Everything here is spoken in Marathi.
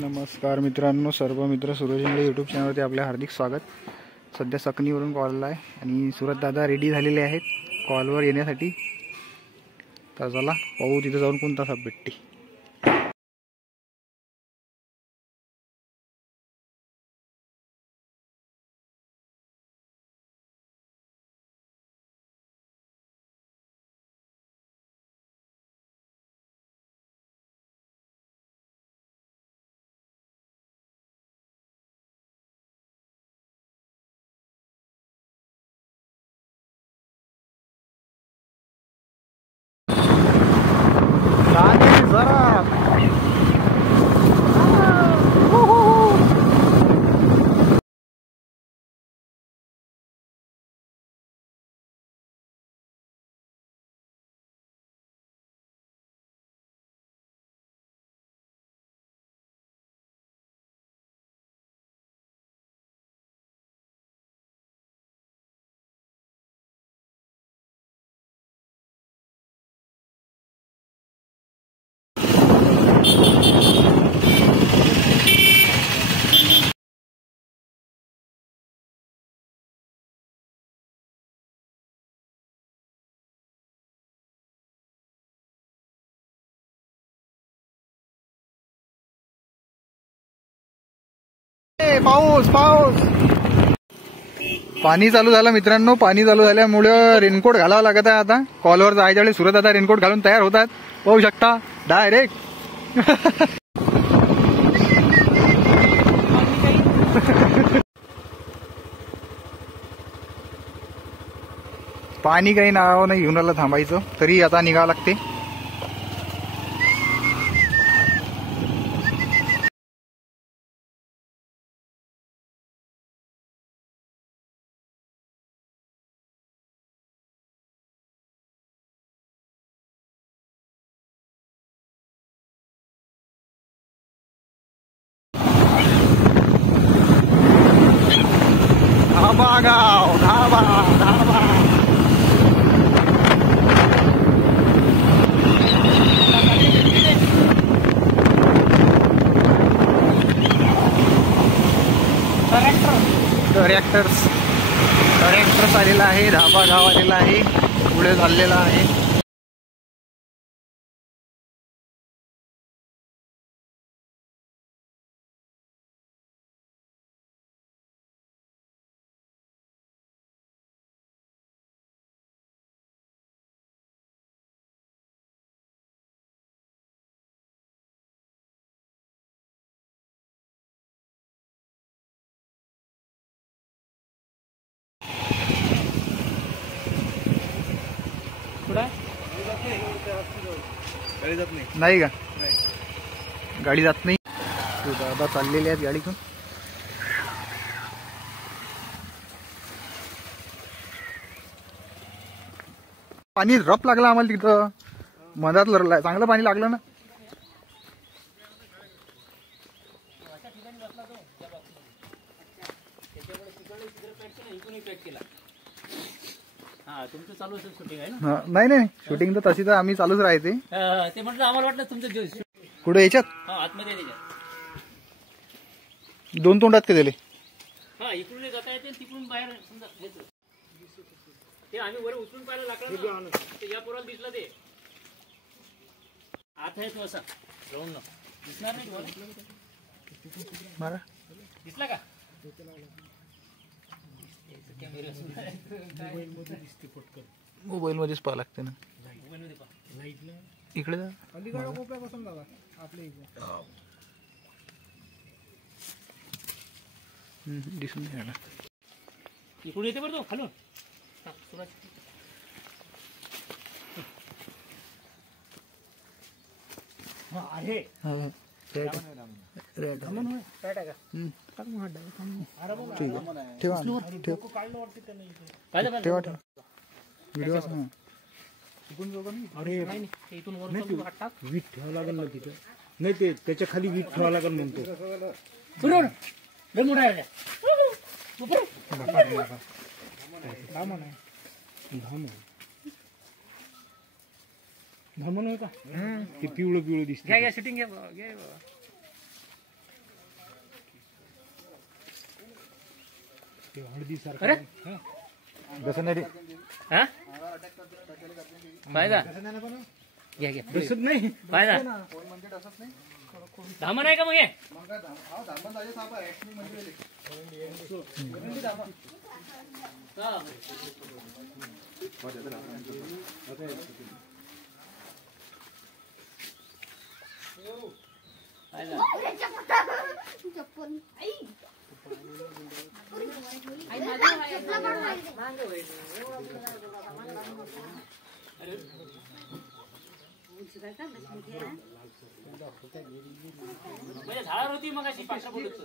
नमस्कार मित्रांनो, सर्व मित्र सूरज इंगळे यूट्यूब चॅनलवरती आपले हार्दिक स्वागत. सध्या सकनीवरून कॉल आहे आणि सुरत दादा रेडी झालेले आहेत कॉलवर येण्यासाठी. तर चला पाहू तिथे जाऊन कोणता साप भेटते. पाऊस पाऊस पाणी चालू झालं मित्रांनो. पाणी चालू झाल्यामुळे रेनकोट घालावं लागत आहे. आता कॉलवर जायच्या वेळी सुरत आता रेनकोट घालून तयार होतात. पाहू शकता डायरेक्ट. पाणी काही नाव नाही घेऊन आलं थांबायचं, तरी आता निघावं लागते. धाबा गाव धाबा धाबा. ट्रॅक्टर्स आलेला आहे. धाबा गाव आलेला आहे. पुढे चाललेला आहे. नाही का? गाडी जात नाही. दादा चाललेले आहेत गाडीतून. पाणी रप लागलं आम्हाला तिथं मधात. चांगलं पाणी लागलं ना. तुमचं चालू असेल शूटिंग आहे ना? नाही नाही, शूटिंग तर तशी तर आम्ही चालूच राहते. ते म्हटलं आम्हाला वाटलं तुमचं कुठे याच्यात आतमध्ये दोन तोंडात का दिले. हा, इकडून जाता येते तिकडून बाहेर समजा ते आम्ही वर उचलून पाहिलं लाकडं ते या पोराला दिसलं. ते आत आहे तो असा जाऊन ना दिसणार नाही. दिसला का? मोबाईल मध्येच पाहा लागते ना. इकडे दिसून नाही आला. इकडून येते बरं तो खालून. आहे ठेवा व्हिडिओ. अरे वीट ठेवावं लागेल ना तिथं. नाही ते त्याच्या खाली वीट ठेवावं लागेल म्हणतो. धामण आहे का? ते पिवळं पिवळं दिसतं. शूटिंग ते हळदीसारखं अरे हा. जसं नाही रे हा फायदा घ्या घ्या दिसत नाही फायदा धामण आहे का मग हे हा. फायदा. म्हणजे झाडावर होती मग अशी पाचशे बोलत